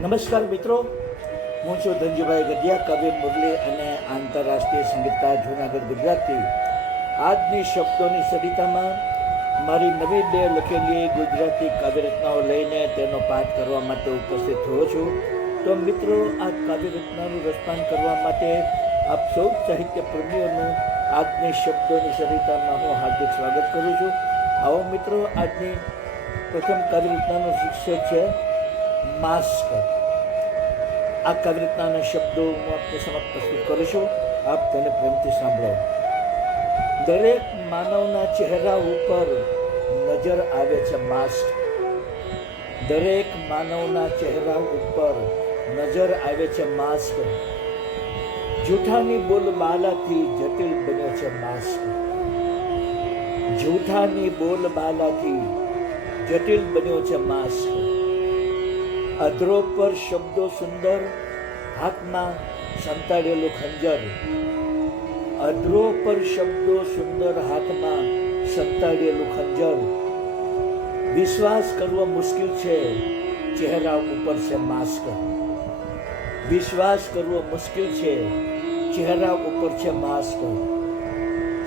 નમસ્કાર મિત્રો, હું છું ધનજીભાઈ ગઢિયા, કવિ મુરલી અને આંતરરાષ્ટ્રીય સંગીતકાર જૂનાગઢ ગુજરાતથી. આજની શબ્દોની સરિતામાં મારી નવી બે લખેલી ગુજરાતી કાવ્યરચનાઓ લઈને તેનો પાઠ કરવા માટે ઉપસ્થિત થયો છું. તો મિત્રો, આ કાવ્યરચનાનું રસપાન કરવા માટે આપ સૌ સાહિત્ય પ્રેમીઓનું આજની શબ્દોની સરિતામાં હું હાર્દિક સ્વાગત કરું છું. આવો મિત્રો, આજની પ્રથમ કાવ્યરચનાનો શીર્ષક છે માસ્ક. આ કાવ્યરચનાના શબ્દો હું આપને સમક્ષ પ્રસ્તુત કરું છું. આપ તેને પ્રેમથી સાંભળો. દરેક માનવના ચહેરા ઉપર નજર આવે છે માસ્ક. દરેક માનવના ચહેરા ઉપર નજર આવે છે માસ્ક. જૂઠાની બોલબાલાથી જટિલ બન્યો છે માસ્ક. જૂઠાની બોલબાલાથી જટિલ બન્યો છે માસ્ક. અધરો પર શબ્દો સુંદર, હાથમાં સંતાડેલું ખંજર. અધરો પર શબ્દો સુંદર, હાથમાં સંતાડેલું ખંજર. વિશ્વાસ કરવો મુશ્કેલ છે, ચહેરા ઉપર છે માસ્ક. વિશ્વાસ કરવો મુશ્કેલ છે, ચહેરા ઉપર છે માસ્ક.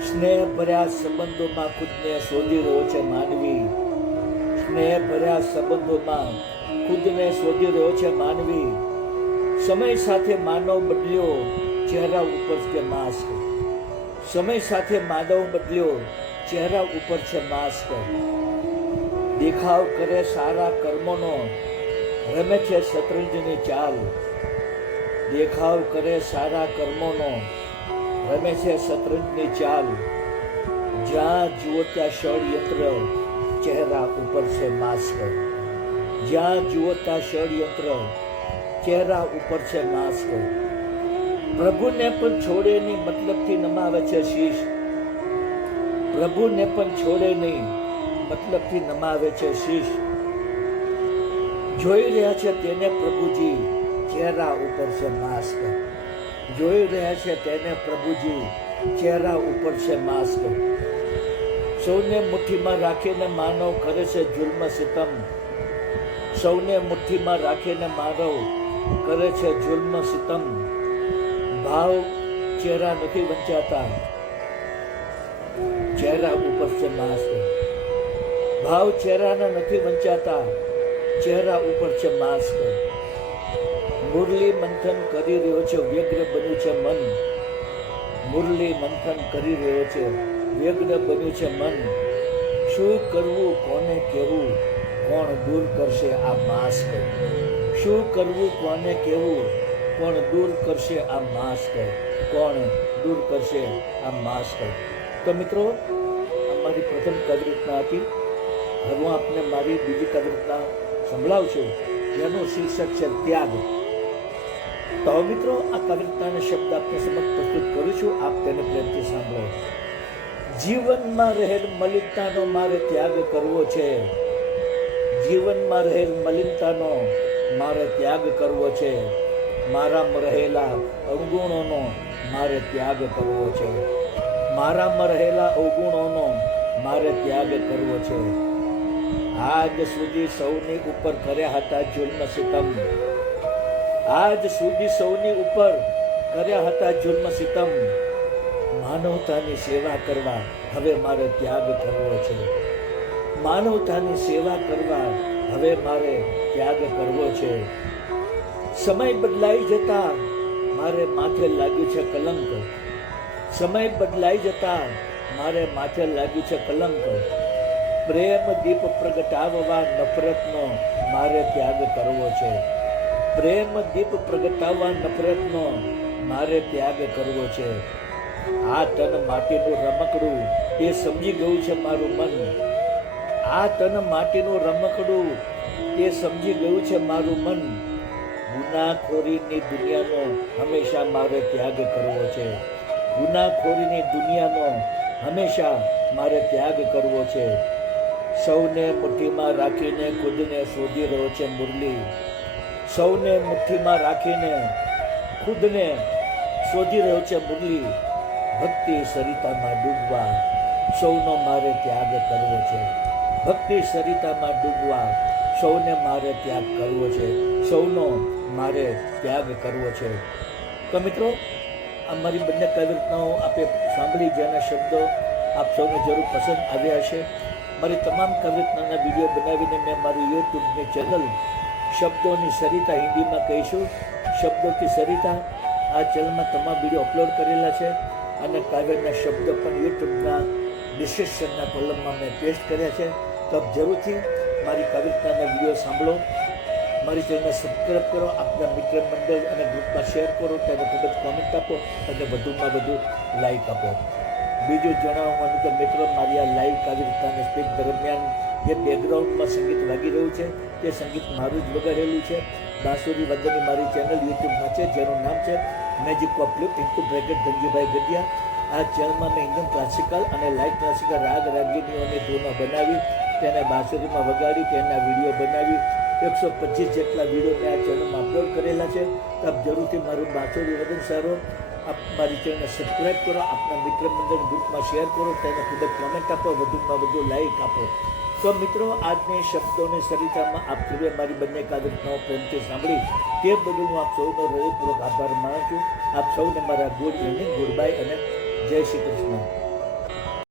સ્નેહ ભર્યા સંબંધોમાં ખુદને શોધી રહ્યો છે માનવી. સ્નેહ ભર્યા સંબંધોમાં ખુદને શોધી રહ્યો છે માનવી. સમય સાથે માનવ બદલ્યો, ચહેરા ઉપર છે માસ્ક. સમય સાથે માનવ બદલ્યો, ચહેરા ઉપર છે માસ્ક. દેખાવ કરે સારા કર્મોનો, રમે છે શતરંજની ચાલ. દેખાવ કરે સારા કર્મોનો, રમે છે શતરંજની ચાલ. જ્યાં જુઓ ત્યાં ષડયંત્ર, ચહેરા ઉપર છે માસ્ક. જ્યાં જુઓ ત્યાં ષડયંત્ર, ચહેરા ઉપર છે માસ્ક. પ્રભુને પણ છોડે નહીં, મતલબથી નમાવે છે શીશ. પ્રભુને પણ છોડે નહીં, મતલબથી નમાવે છે શીશ. જોઈ રહ્યા છે તેને પ્રભુજી, ચહેરા ઉપર છે માસ્ક. જોઈ રહ્યા છે તેને પ્રભુજી, ચહેરા ઉપર છે માસ્ક. સૌને મુઠ્ઠીમાં રાખીને માનવ કરે છે જુલ્મ સિતમ. સૌને મુઠ્ઠીમાં રાખીને માનવ કરે છે જુલ્મ સિતમ. ભાવ ચહેરા નથી વંચાતા, ચહેરા ઉપર છે માસ્ક. ભાવ ચહેરાના નથી વંચાતા, ચહેરા ઉપર છે માસ્ક. મુરલી મંથન કરી રહ્યો છે, વ્યગ્ર બન્યું છે મન. મુરલી મંથન કરી રહ્યો છે, વ્યગ્ર બન્યું છે મન. શું કરવું, કોને કહેવું, કોણ દૂર કરશે આ માસ્ક. શું કરવું, કોને કહેવું, કોણ દૂર કરશે આ માસ્ક. કોણ દૂર કરશે આ માસ્ક. તો મિત્રો, અમારી પ્રથમ કાવ્યરચના હતી. હવે હું આપને મારી બીજી કાવ્યરચના સંભળાવું છું, જેનું શીર્ષક છે ત્યાગ. તો મિત્રો, આ કાવ્યરચનાનો શબ્દ આપને સમક્ષ પ્રસ્તુત કરું છું. આપ તેને પ્રેમથી સાંભળો. જીવનમાં રહેલ મલિનતાનો મારે ત્યાગ કરવો છે. જીવનમાં રહેલ મલિનતાનો મારે ત્યાગ કરવો છે. મારામાં રહેલા અવગુણોનો મારે ત્યાગ કરવો છે. મારામાં રહેલા અવગુણોનો મારે ત્યાગ કરવો છે. આજ સુધી સૌની ઉપર કર્યા હતા જુલ્મ સિતમ. આજ સુધી સૌની ઉપર કર્યા હતા જુલ્મ સિતમ. માનવતાની સેવા કરવા હવે મારે ત્યાગ કરવો છે. માનવતાની સેવા કરવા હવે મારે ત્યાગ કરવો છે. સમય બદલાઈ જતા મારે માથે લાગ્યું છે કલંક. સમય બદલાઈ જતા મારે માથે લાગ્યું છે કલંક. પ્રેમ દીપ પ્રગટાવવા નફરતનો મારે ત્યાગ કરવો છે. પ્રેમ દીપ પ્રગટાવવા નફરતનો મારે ત્યાગ કરવો છે. આ તન માટીનું રમકડું તે સમજી ગયું છે મારું મન. આ તન માટીનું રમકડું તે સમજી ગયું છે મારું મન. ગુનાખોરીની દુનિયાનો હંમેશા મારે ત્યાગ કરવો છે. ગુનાખોરીની દુનિયાનો હંમેશા મારે ત્યાગ કરવો છે. સૌને મુઠ્ઠીમાં રાખીને ખુદને શોધી રહ્યો છે મુરલી. સૌને મુઠ્ઠીમાં રાખીને ખુદને શોધી રહ્યો છે મુરલી. ભક્તિ સરિતામાં ડૂબવા સૌનો મારે ત્યાગ કરવો છે. ભક્તિ સરિતામાં ડૂબવા સૌને મારે ત્યાગ કરવો છે, સૌનો મારે ત્યાગ કરવો છે. તો મિત્રો, આ મારી બંને કવિતાઓ આપે સાંભળી, જેના શબ્દો આપ સૌને જરૂર પસંદ આવ્યા હશે. મારી તમામ કવિતાના વિડીયો બનાવીને મેં મારી યુટ્યુબની ચેનલ શબ્દોની સરિતા, હિન્દીમાં કહીશું શબ્દોથી સરિતા, આ ચેનલમાં તમામ વિડીયો અપલોડ કરેલા છે. અને કાવ્યના શબ્દો પણ યુટ્યુબના ડિસ્ક્રિપ્શનના કોલમમાં મેં પેસ્ટ કર્યા છે. તો આપ જરૂરથી મારી કવિતાના વિડીયો સાંભળો, મારી ચેનલને સબસ્ક્રાઈબ કરો, આપના મિત્ર મંડળ અને ગ્રુપમાં શેર કરો, તેને ખૂબ જ કોમેન્ટ આપો અને વધુમાં વધુ લાઈક આપો. બીજું જણાવવાનું કે મિત્રો, મારી આ લાઈવ કવિતાની સ્પીચ દરમિયાન જે બેકગ્રાઉન્ડમાં સંગીત વાગી રહ્યું છે તે સંગીત મારું જ વગાડેલું છે. બાંસુરી વગરની મારી ચેનલ યુટ્યુબમાં છે, જેનું નામ છે magic of lute into bracket Dhanjibhai Gadhiya. આ ચેનલમાં મેં ઇન્ડિયન ક્લાસિકલ અને લાઇટ ક્લાસિકલ રાગ રાગીનીઓની ધૂનો બનાવી, તેને બાંસુરીમાં વગાડી, તેના વિડીયો બનાવી 125 જેટલા વિડીયો મેં આ ચેનલમાં અપલોડ કરેલા છે. તો આપ જરૂરથી મારું બાંસુરી વદન સારો, આપ મારી ચેનલને સબસ્ક્રાઈબ કરો, આપના મિત્ર મંડળ ગ્રુપમાં શેર કરો, તેને ખૂબ જ કોમેન્ટ આપો, વધુમાં વધુ લાઈક આપો. તો મિત્રો, આજની શબ્દોની સરિતામાં આપ સૌએ મારી બંને કવિતાઓ પ્રેમથી સાંભળી, તે બદલ હું આપ સૌનો હૃદયપૂર્વક આભાર માનું છું. આપ સૌને મારા ગુડ ઇવનિંગ, ગુડ બાય અને જય શ્રી કૃષ્ણ.